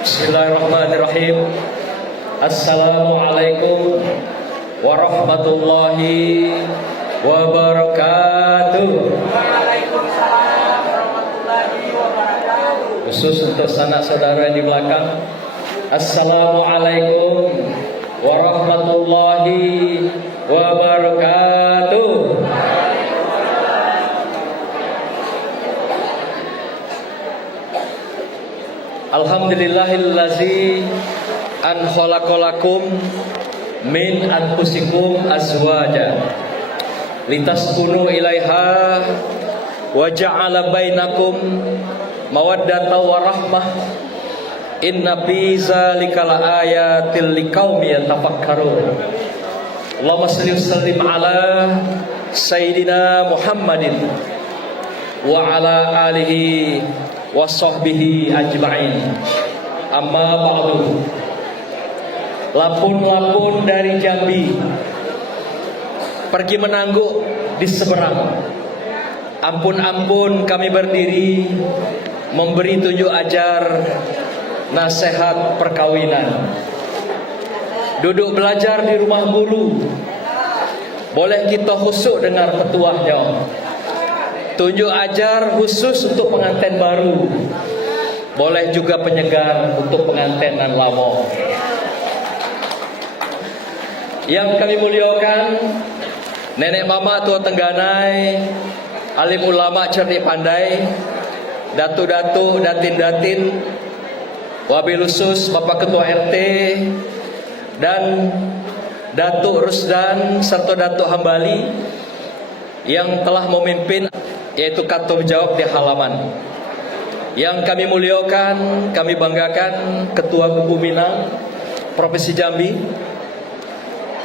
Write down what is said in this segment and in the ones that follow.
Bismillahirrahmanirrahim. Assalamualaikum warahmatullahi wabarakatuh. Waalaikumsalam warahmatullahi wabarakatuh. Khusus untuk sanak saudara di belakang, Assalamualaikum warahmatullahi wabarakatuh. Alhamdulillahillazi an khalaqalakum min anfusikum azwaja litaskunu ilaiha wa ja'ala bainakum mawaddatan wa rahmah inna fi dzalika laayatil liqaumin yatafakkarun. Allahumma shalli wa sallim ala sayyidina Muhammadin wa ala alihi wa sahbihi ajma'in. Amma ba'du. Lapun-lapun dari Jambi pergi menangguk di seberang. Ampun-ampun kami berdiri memberi tunjuk ajar nasihat perkawinan. Duduk belajar di rumah guru, boleh kita khusuk dengar petuahnya. Tunjuk ajar khusus untuk pengantin baru, boleh juga penyegar untuk pengantinan lama. Yang kami muliakan, nenek mama tua Tengganai, alim ulama cerdik pandai, datu-datu, datin-datin, wabil khusus Bapak Ketua RT dan Datuk Rusdan serta Datuk Hambali yang telah memimpin, yaitu kantor jawab di halaman. Yang kami muliakan, kami banggakan Ketua Kubu Minang Provinsi Jambi,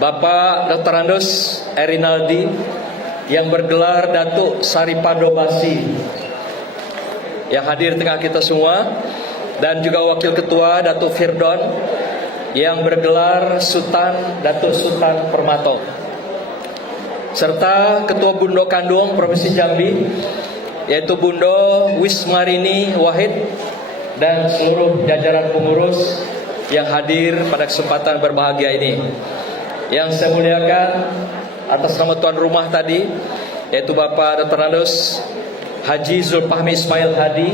Bapak Dr. Andus Erinaldi, yang bergelar Datuk Saripado Basi, yang hadir tengah kita semua, dan juga Wakil Ketua Datuk Firdon, yang bergelar Sultan Datuk Sultan Permato, serta Ketua Bundo Kandung Provinsi Jambi, yaitu Bundo Wismarini Wahid, dan seluruh jajaran pengurus yang hadir pada kesempatan berbahagia ini. Yang saya muliakan atas nama tuan rumah tadi, yaitu Bapak Dr. Andus Haji Zulfahmi Ismail Hadi,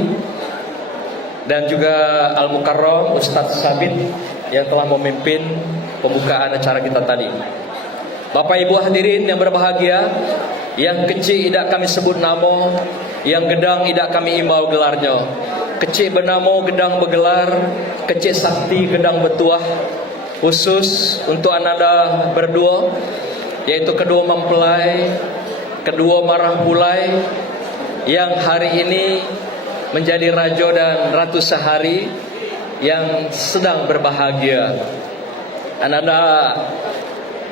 dan juga Al-Mukarram Ustadz Sabit yang telah memimpin pembukaan acara kita tadi. Bapak Ibu hadirin yang berbahagia, yang kecil tidak kami sebut nama, yang gedang tidak kami imbau gelarnya. Kecil bernama gedang bergelar, kecil sakti gedang bertuah. Khusus untuk ananda berdua, yaitu kedua mempelai, kedua marah pulai, yang hari ini menjadi raja dan ratu sehari, yang sedang berbahagia. Ananda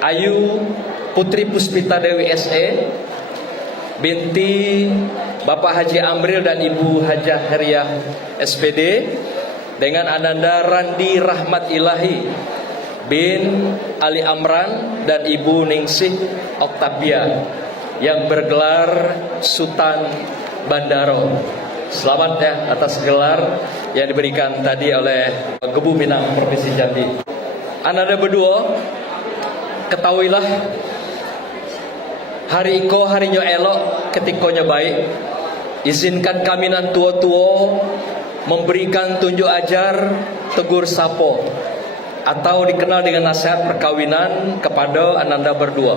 Ayu Putri Puspita Dewi SE binti Bapak Haji Amril dan Ibu Hajah Heriah SPD, dengan Ananda Randi Rahmat Ilahi bin Ali Amran dan Ibu Ningsih Oktavia, yang bergelar Sultan Bandaro. Selamat ya atas gelar yang diberikan tadi oleh Gebu Minang Provinsi Jambi. Ananda berdua, ketahuilah hari iko harinya elok, ketikonya baik. Izinkan kami nan tua-tua memberikan tunjuk ajar tegur sapo, atau dikenal dengan nasihat perkawinan kepada ananda berdua.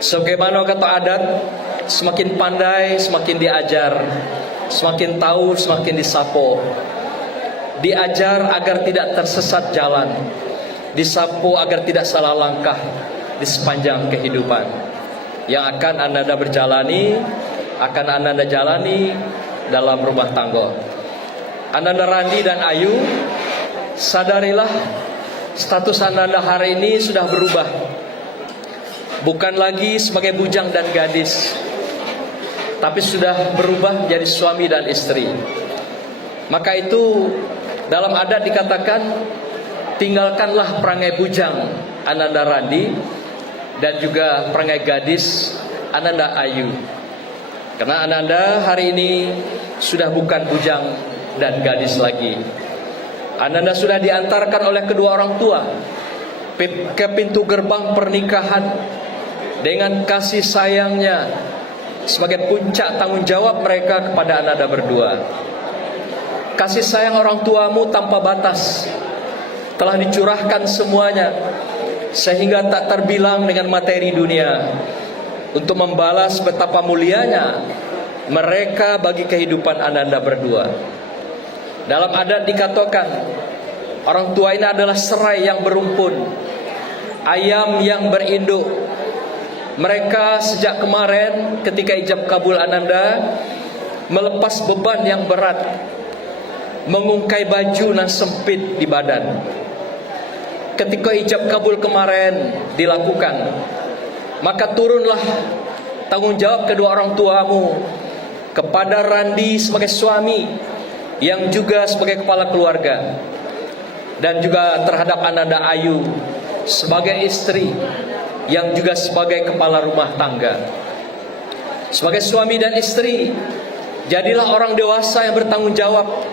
Sebagaimana kata adat, semakin pandai semakin diajar, semakin tahu semakin disapo. Diajar agar tidak tersesat jalan, disapo agar tidak salah langkah di sepanjang kehidupan yang akan ananda berjalani, akan ananda jalani dalam rumah tangga. Ananda Randi dan Ayu, sadarilah status ananda hari ini sudah berubah. Bukan lagi sebagai bujang dan gadis, tapi sudah berubah menjadi suami dan istri. Maka itu dalam adat dikatakan, tinggalkanlah perangai bujang Ananda Randi dan juga perangai gadis Ananda Ayu. Karena Ananda hari ini sudah bukan bujang dan gadis lagi. Ananda sudah diantarkan oleh kedua orang tua ke pintu gerbang pernikahan dengan kasih sayangnya sebagai puncak tanggung jawab mereka kepada Ananda berdua. Kasih sayang orang tuamu tanpa batas telah dicurahkan semuanya, sehingga tak terbilang dengan materi dunia, untuk membalas betapa mulianya mereka bagi kehidupan Ananda berdua. Dalam adat dikatakan, orang tua ini adalah serai yang berumpun, ayam yang berinduk. Mereka sejak kemarin ketika ijab kabul Ananda melepas beban yang berat, mengungkai baju nan sempit di badan. Ketika ijab kabul kemarin dilakukan, maka turunlah tanggung jawab kedua orang tuamu kepada Randi sebagai suami yang juga sebagai kepala keluarga, dan juga terhadap Ananda Ayu sebagai istri yang juga sebagai kepala rumah tangga. Sebagai suami dan istri, jadilah orang dewasa yang bertanggung jawab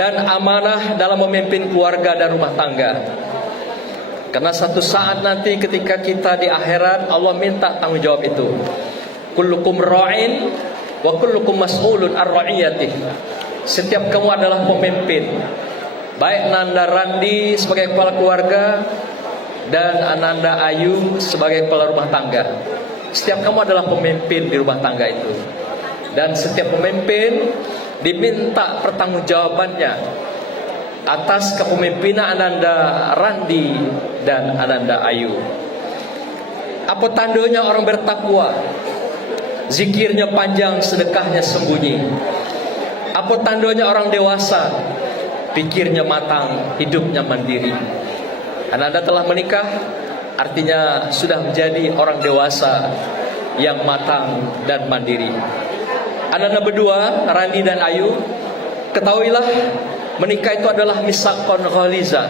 dan amanah dalam memimpin keluarga dan rumah tangga. Karena satu saat nanti ketika kita di akhirat, Allah minta tanggung jawab itu. Kullukum ra'in wa kullukum mas'ulun ar-ra'iyatih. Setiap kamu adalah pemimpin, baik Nanda Randi sebagai kepala keluarga dan Ananda Ayu sebagai kepala rumah tangga. Setiap kamu adalah pemimpin di rumah tangga itu, dan setiap pemimpin diminta pertanggungjawabannya atas kepemimpinan Ananda Randi dan Ananda Ayu. Apa tandanya orang bertakwa? Zikirnya panjang, sedekahnya sembunyi. Apa tandanya orang dewasa? Pikirnya matang, hidupnya mandiri. Ananda telah menikah, artinya sudah menjadi orang dewasa yang matang dan mandiri. Ananda berdua, Randi dan Ayu, ketahuilah menikah itu adalah misaqon ghaliza,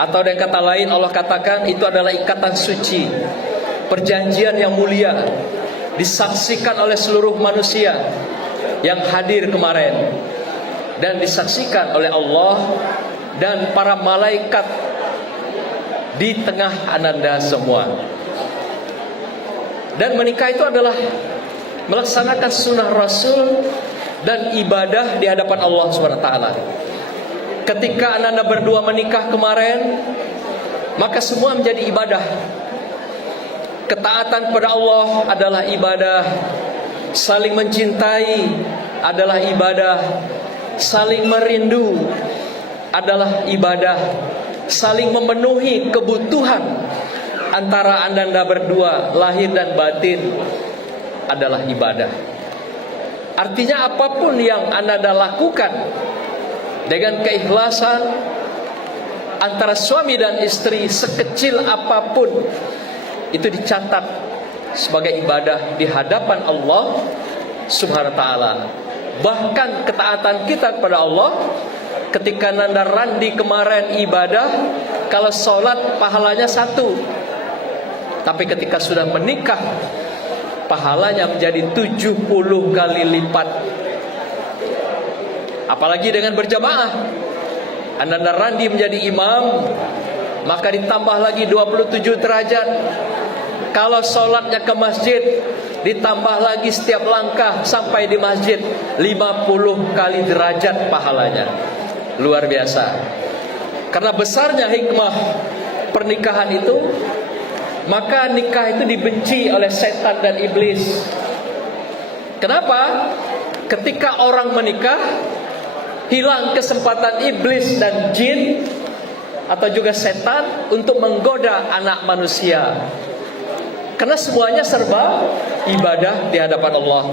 atau dengan kata lain Allah katakan itu adalah ikatan suci, perjanjian yang mulia, disaksikan oleh seluruh manusia yang hadir kemarin, dan disaksikan oleh Allah dan para malaikat di tengah Ananda semua. Dan menikah itu adalah melaksanakan sunnah Rasul dan ibadah di hadapan Allah SWT. Ketika Ananda berdua menikah kemarin, maka semua menjadi ibadah. Ketaatan kepada Allah adalah ibadah, saling mencintai adalah ibadah, saling merindu adalah ibadah, saling memenuhi kebutuhan antara Ananda berdua lahir dan batin adalah ibadah. Artinya apapun yang Ananda lakukan dengan keikhlasan antara suami dan istri, sekecil apapun, itu dicatat sebagai ibadah di hadapan Allah Subhanahu wa ta'ala. Bahkan ketaatan kita kepada Allah, ketika Nanda Randi kemarin ibadah, kalau sholat pahalanya 1, tapi ketika sudah menikah pahalanya menjadi 70 kali lipat. Apalagi dengan berjamaah, Ananda Randi menjadi imam, maka ditambah lagi 27 derajat. Kalau sholatnya ke masjid, ditambah lagi setiap langkah sampai di masjid 50 kali derajat pahalanya. Luar biasa. Karena besarnya hikmah pernikahan itu, maka nikah itu dibenci oleh setan dan iblis. Kenapa? Ketika orang menikah, hilang kesempatan iblis dan jin atau juga setan untuk menggoda anak manusia. Karena semuanya serba ibadah di hadapan Allah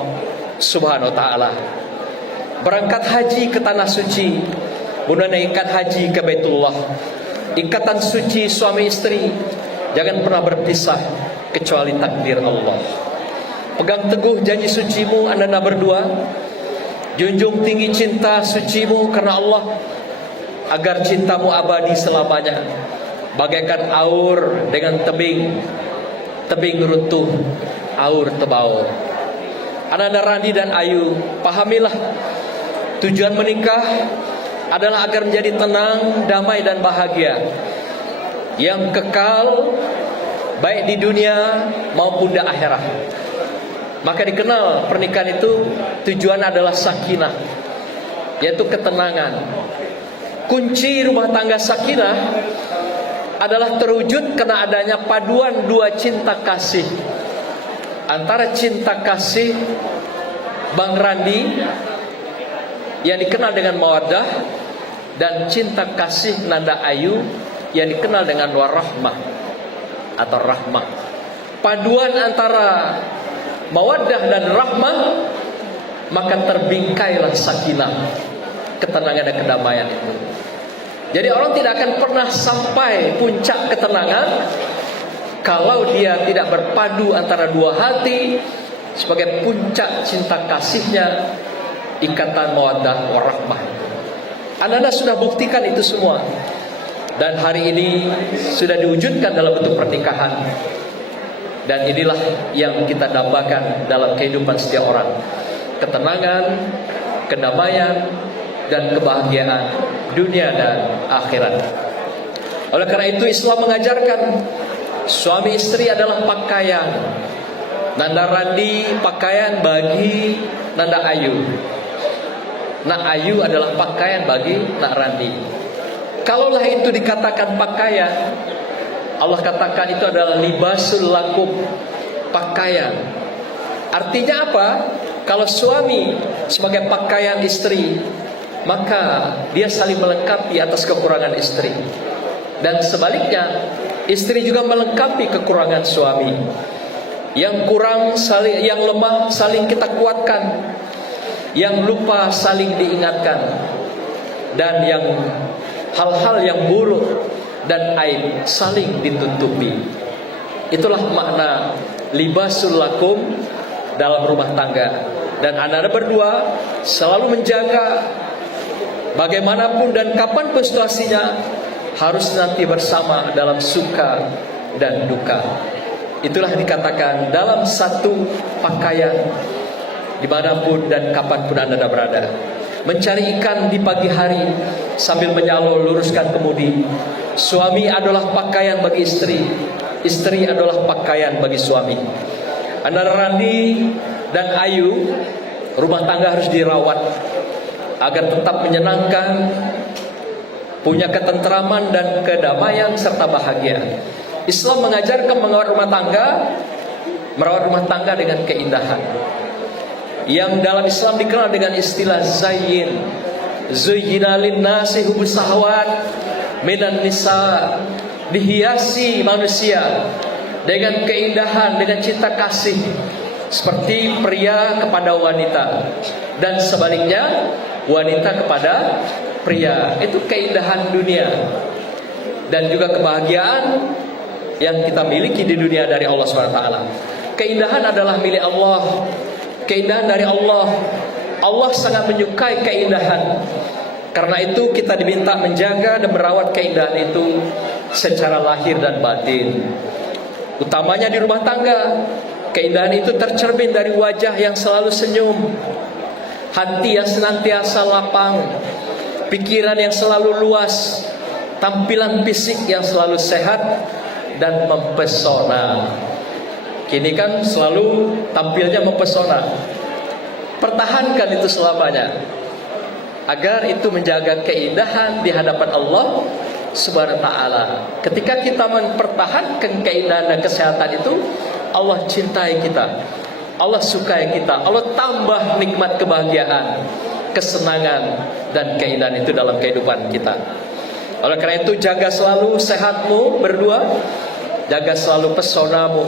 Subhanahu wa ta'ala. Berangkat haji ke tanah suci, menunaikan haji ke Baitullah. Ikatan suci suami istri jangan pernah berpisah kecuali takdir Allah. Pegang teguh janji sucimu Ananda berdua. Junjung tinggi cinta sucimu karena Allah, agar cintamu abadi selamanya. Bagaikan aur dengan tebing, tebing runtuh, aur tebau. Ananda Randi dan Ayu, pahamilah tujuan menikah adalah agar menjadi tenang, damai dan bahagia yang kekal baik di dunia maupun di akhirat. Maka dikenal pernikahan itu tujuan adalah sakinah, yaitu ketenangan. Kunci rumah tangga sakinah adalah terwujud karena adanya paduan dua cinta kasih, antara cinta kasih Bang Randi yang dikenal dengan mawaddah dan cinta kasih Nanda Ayu yang dikenal dengan warahmah atau rahmah. Paduan antara mawaddah dan rahmah, maka terbingkailah sakinah, ketenangan dan kedamaian itu. Jadi orang tidak akan pernah sampai puncak ketenangan kalau dia tidak berpadu antara dua hati sebagai puncak cinta kasihnya, ikatan mawaddah warahmah. Anda sudah buktikan itu semua, dan hari ini sudah diwujudkan dalam bentuk pernikahan. Dan inilah yang kita dambakan dalam kehidupan setiap orang: ketenangan, kedamaian, dan kebahagiaan dunia dan akhirat. Oleh karena itu Islam mengajarkan suami istri adalah pakaian. Nanda Randi pakaian bagi Nanda Ayu, Nak Ayu adalah pakaian bagi Nak Randi. Kalaulah itu dikatakan pakaian, Allah katakan itu adalah libasul lakum, pakaian. Artinya apa? Kalau suami sebagai pakaian istri, maka dia saling melengkapi atas kekurangan istri. Dan sebaliknya, istri juga melengkapi kekurangan suami. Yang kurang saling, yang lemah saling kita kuatkan, yang lupa saling diingatkan, dan yang hal-hal yang buruk dan aib saling ditutupi. Itulah makna libasul lakum dalam rumah tangga. Dan anda berdua selalu menjaga bagaimanapun dan kapanpun situasinya, harus nanti bersama dalam suka dan duka. Itulah dikatakan dalam satu pakaian, dimanapun dan kapanpun anda berada. Mencari ikan di pagi hari sambil menyalur luruskan kemudi. Suami adalah pakaian bagi istri, istri adalah pakaian bagi suami. Antara Randi dan Ayu, rumah tangga harus dirawat agar tetap menyenangkan, punya ketentraman dan kedamaian serta bahagia. Islam mengajarkan merawat rumah tangga dengan keindahan, yang dalam Islam dikenal dengan istilah zayyin. Zuyyina lin-nasi hubbus syahwat minan nisa, dihiasi manusia dengan keindahan, dengan cinta kasih seperti pria kepada wanita, dan sebaliknya wanita kepada pria. Itu keindahan dunia dan juga kebahagiaan yang kita miliki di dunia dari Allah SWT. Keindahan adalah milik Allah, keindahan dari Allah. Allah sangat menyukai keindahan. Karena itu kita diminta menjaga dan merawat keindahan itu secara lahir dan batin. Utamanya di rumah tangga, keindahan itu tercermin dari wajah yang selalu senyum, hati yang senantiasa lapang, pikiran yang selalu luas, tampilan fisik yang selalu sehat dan mempesona. Kini kan selalu tampilnya mempesona. Pertahankan itu selamanya, agar itu menjaga keindahan di hadapan Allah Subhanahu wa ta'ala. Ketika kita mempertahankan keindahan dan kesehatan itu, Allah cintai kita, Allah sukai kita, Allah tambah nikmat kebahagiaan, kesenangan dan keindahan itu dalam kehidupan kita. Oleh karena itu jaga selalu sehatmu berdua, jaga selalu pesonamu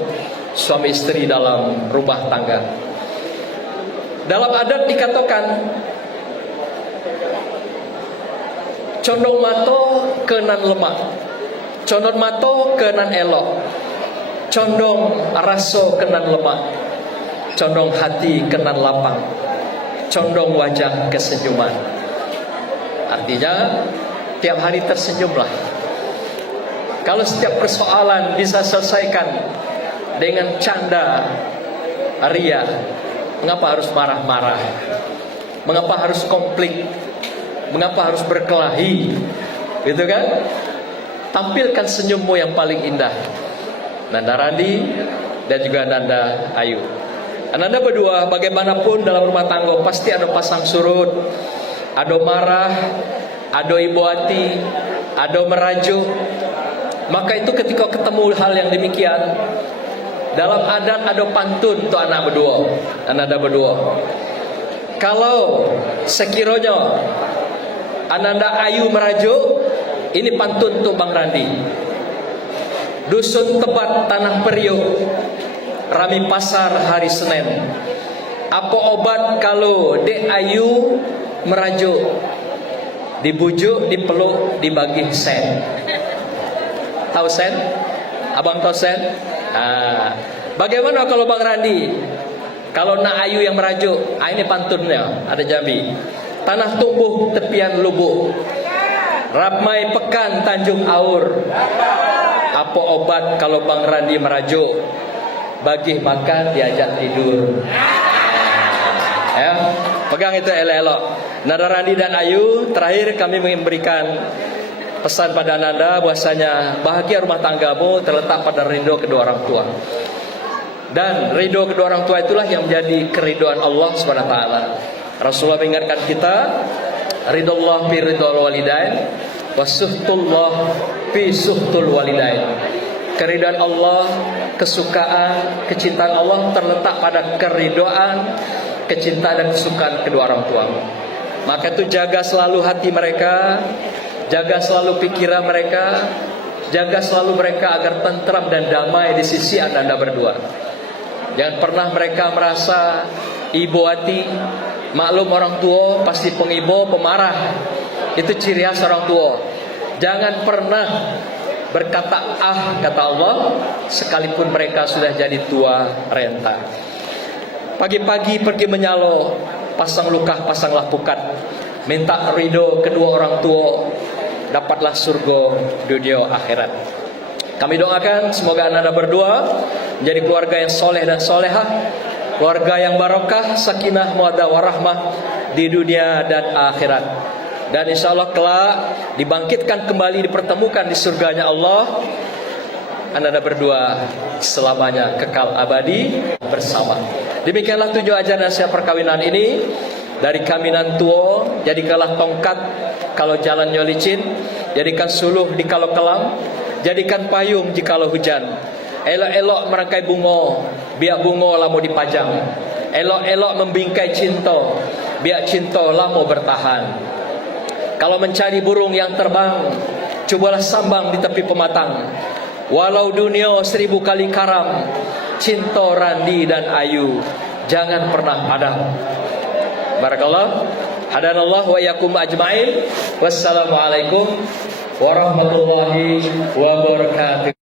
suami istri dalam rumah tangga. Dalam adat dikatakan condong mato kenan lemak, condong mato kenan elok, condong raso kenan lemak, condong hati kenan lapang, condong wajah kesenyuman. Artinya tiap hari tersenyumlah. Kalau setiap persoalan bisa selesaikan dengan canda ria, mengapa harus marah-marah? Mengapa harus konflik? Mengapa harus berkelahi? Gitu kan? Tampilkan senyummu yang paling indah. Nanda Randi dan juga Nanda Ayu. Ananda berdua bagaimanapun dalam rumah tangga pasti ada pasang surut, ada marah, ada ibu hati, ada merajuk. Maka itu ketika ketemu hal yang demikian, dalam adat ada pantun untuk anak berdua, Ananda berdua. Kalau sekiranya Ananda Ayu merajuk, ini pantun untuk Bang Randi. Dusun Tebat Tanah Periuk, rami pasar hari Senin. Apa obat kalau Dek Ayu merajuk? Dibujuk, dipeluk, dibagi sen. Tahu sen? Abang tahu sen? Bagaimana kalau Bang Randi? Kalau nak Ayu yang merajuk, ini pantunnya, ada Jambi. Tanah tumbuh tepian lubuk, ramai pekan Tanjung Aur. Apa obat kalau Bang Randi merajuk? Bagi makan, diajak tidur. Ya, pegang itu elok-elok. Nanda Randi dan Ayu, terakhir kami memberikan pesan pada Ananda bahwasanya bahagia rumah tanggamu terletak pada ridho kedua orang tua. Dan ridho kedua orang tua itulah yang menjadi keridhaan Allah Subhanahu wa taala. Rasulullah mengingatkan kita, ridullah fi ridhal walidain wa suhtullah fi suhtul walidain. Keridhaan Allah, kesukaan, kecintaan Allah terletak pada keridhaan, kecintaan dan kesukaan kedua orang tua. Maka itu jaga selalu hati mereka, jaga selalu pikiran mereka, jaga selalu mereka agar tentram dan damai di sisi Anda berdua. Jangan pernah mereka merasa ibu hati. Maklum orang tua pasti pengibo, pemarah. Itu ciri khas orang tua. Jangan pernah berkata kata Allah, sekalipun mereka sudah jadi tua renta. Pagi-pagi pergi menyalo, pasang lukah, pasanglah pukat. Minta ridho kedua orang tua, dapatlah surga dunia akhirat. Kami doakan semoga Anda berdua menjadi keluarga yang soleh dan solehah, keluarga yang barokah, sakinah, mawaddah warahmah di dunia dan akhirat. Dan insya Allah kelak dibangkitkan kembali, dipertemukan di surganya Allah. Anda berdua selamanya kekal abadi bersama. Demikianlah 7 ajaran nasihat perkawinan ini. Dari kaminan tua, jadikanlah tongkat kalau jalannya licin, jadikan suluh di kalau kelam, jadikan payung jikalau hujan. Elok-elok merangkai bunga, biar bunga lama dipajang. Elok-elok membingkai cinta, biar cinta lama bertahan. Kalau mencari burung yang terbang, cobalah sambang di tepi pematang. Walau dunia 1000 kali karam, cinta Randi dan Ayu jangan pernah padam. Barakallah. Hadanallah wa iyyakum ajmain. Wassalamualaikum warahmatullahi wabarakatuh.